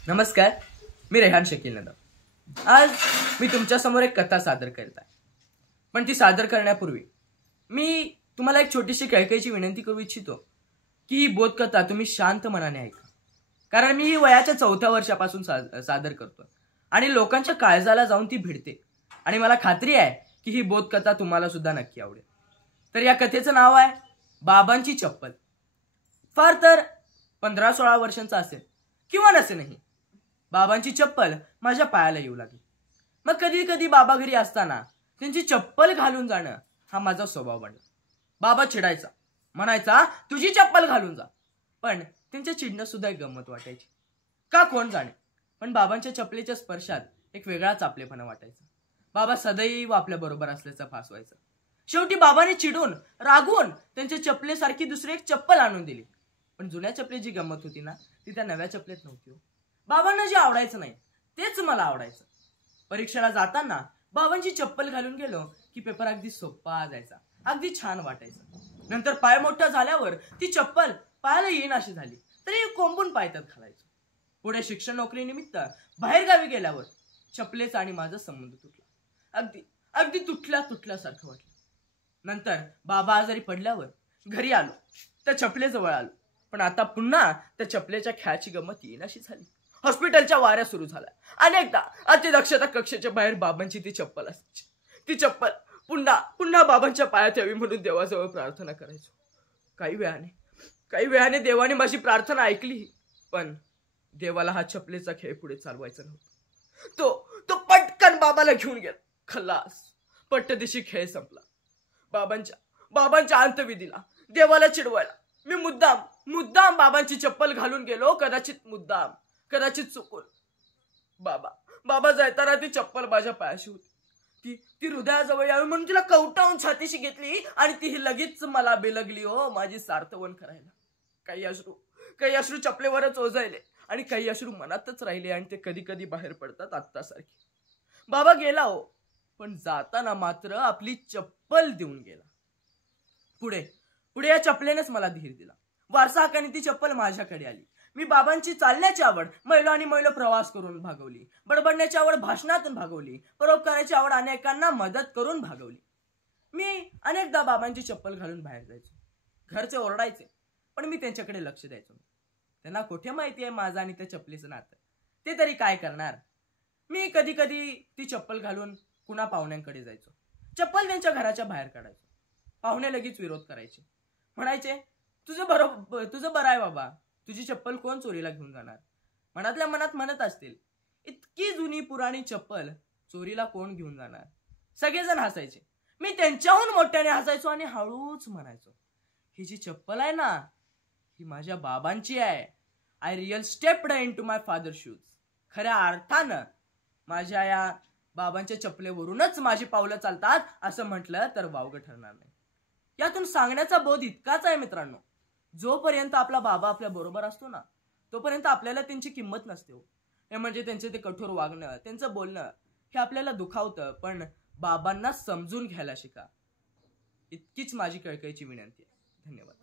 नमस्कार, मी रेहान शकील नदाब। आज मी तुमच्यासमोर एक कथा सादर करत आहे, पण ती सादर करण्यापूर्वी मी तुम्हाला एक छोटीशी कळकळीची विनंती करू इच्छितो की ही बोधकथा तुम्ही शांत मनाने ऐका, कारण मी ही वयाच्या 4थ्या वर्षापासून सादर करतो आणि लोकांच्या काळजाला जाऊन ती भिडते आणि मला खात्री आहे की ही बोधकथा तुम्हाला सुद्धा नक्की आवडेल। तर या कथेचं नाव आहे बाबांची चप्पल। फार तर 15-16 वर्षांचा असेल किंवा नसेलही, बाबांची चप्पल माझ्या पायाला येऊ लागली। मग कधी कधी बाबा घरी असताना त्यांची चप्पल घालून जाणं हा माझा स्वभाव बनला। बाबा चिडायचा, म्हणायचा तुझी चप्पल घालून जा, पण त्यांच्या चिडणं सुद्धा एक गंमत वाटायची। का कोण जाणे, पण बाबांच्या चपलेच्या स्पर्शात एक वेगळाच आपलेपणा वाटायचा। बाबा सदैव आपल्या बरोबर असल्याचा भास व्हायचा। शेवटी बाबाने चिडून रागून त्यांच्या चपलेसारखी दुसरी एक चप्पल आणून दिली, पण जुन्या चपलेची जी गंमत होती ना, ती त्या नव्या चपलेत नव्हती। बाबांना जे आवडायचं नाही तेच मला आवडायचं। परीक्षेला जाताना बाबांची चप्पल घालून गेलो की पेपर अगदी सोपा जायचा, अगदी छान वाटायचं। नंतर पाय मोठा झाल्यावर ती चप्पल पायाला येईन अशी झाली तरी कोंबून पायतात घालायचो। पुढे शिक्षण नोकरीनिमित्त बाहेर गावी गेल्यावर चपलेचा आणि माझा संबंध तुटला, अगदी अगदी तुटल्यासारखं वाटलं। नंतर बाबा आजारी पडल्यावर घरी आलो, त्या चपलेजवळ आलो, पण आता पुन्हा त्या चपलेच्या खेळाची गंमत येईन अशी झाली। हॉस्पिटलच्या वाऱ्या सुरू झाल्या। अनेकदा अतिदक्षता कक्षेच्या बाहेर बाबांची ती चप्पल असायची। ती चप्पल पुन्हा बाबांच्या पायात यावी म्हणून देवाजवळ प्रार्थना करायचो। काही वेळाने देवाने माझी प्रार्थना ऐकली, पण देवाला हा चपलेचा खेळ पुढे चालवायचा नव्हता। तो पटकन बाबाला घेऊन गेला। खल्लास, पट्टदिशी खेळ संपला। बाबांच्या अंत्यविधीला देवाला चिडवायला मी मुद्दाम बाबांची चप्पल घालून गेलो, कदाचित चुकून। बाबा जाताना ती चप्पल माझ्या पायाशी होती। ती हृदयाजवळ यावी म्हणून तिला कवटाळून छातीशी घेतली आणि ती लगेच मला बिलगली माझी सार्थवण करायला। काही अश्रू चपलेवरच ओझायले आणि काही अश्रू मनातच राहिले आणि ते कधी कधी बाहेर पडतात आत्तासारखे। बाबा गेला पण जाताना मात्र आपली चप्पल देऊन गेला। पुढे या चपलेनेच मला धीर दिला। वारसा हक्काने ती चप्पल माझ्याकडे आली। मी बाबांची चालण्याची आवड मैलो प्रवास करून भागवली, बडबडण्याची आवड भाषणातून भागवली, परोपकाराची आवड अनेकांना मदत करून भागवली। मी अनेकदा बाबांची चप्पल घालून बाहेर जायचो। घरचे ओरडायचे, पण मी त्यांच्याकडे लक्ष द्यायचो। त्यांना कुठे माहिती आहे माझं आणि त्या चपलीचं नातं, ते तरी काय करणार। मी कधी ती चप्पल घालून कुणा पाहुण्यांकडे जायचो। चप्पल त्यांच्या घराच्या बाहेर काढायचो। पाहुणे लगेच विरोध करायचे, म्हणायचे तुझं बरं आहे बाबा, तुझी चप्पल कोण चोरीला घेऊन जाणार। मनातल्या मनात म्हणत असतील, इतकी जुनी पुराणी चप्पल चोरीला कोण घेऊन जाणार। सगळेजण हसायचे, मी त्यांच्याहून मोठ्याने हसायचो आणि हळूच म्हणायचो, ही जी चप्पल आहे ना, ही माझ्या बाबांची आहे। I real stepped into my father shoes. खऱ्या अर्थानं माझ्या या बाबांच्या चपलेवरूनच माझी पावलं चालतात असं म्हटलं तर वावगं ठरणार नाही। यातून सांगण्याचा बोध इतकाच आहे मित्रांनो, जोपर्यंत आपला बाबा आपल्या बरोबर असतो ना, तोपर्यंत आपल्याला त्यांची किंमत नसते। हे म्हणजे त्यांचे ते कठोर वागणं, त्यांचं बोलणं हे आपल्याला दुखावतं, पण बाबांना समजून घ्यायला शिका, इतकीच माझी कळकळीची विनंती आहे। धन्यवाद।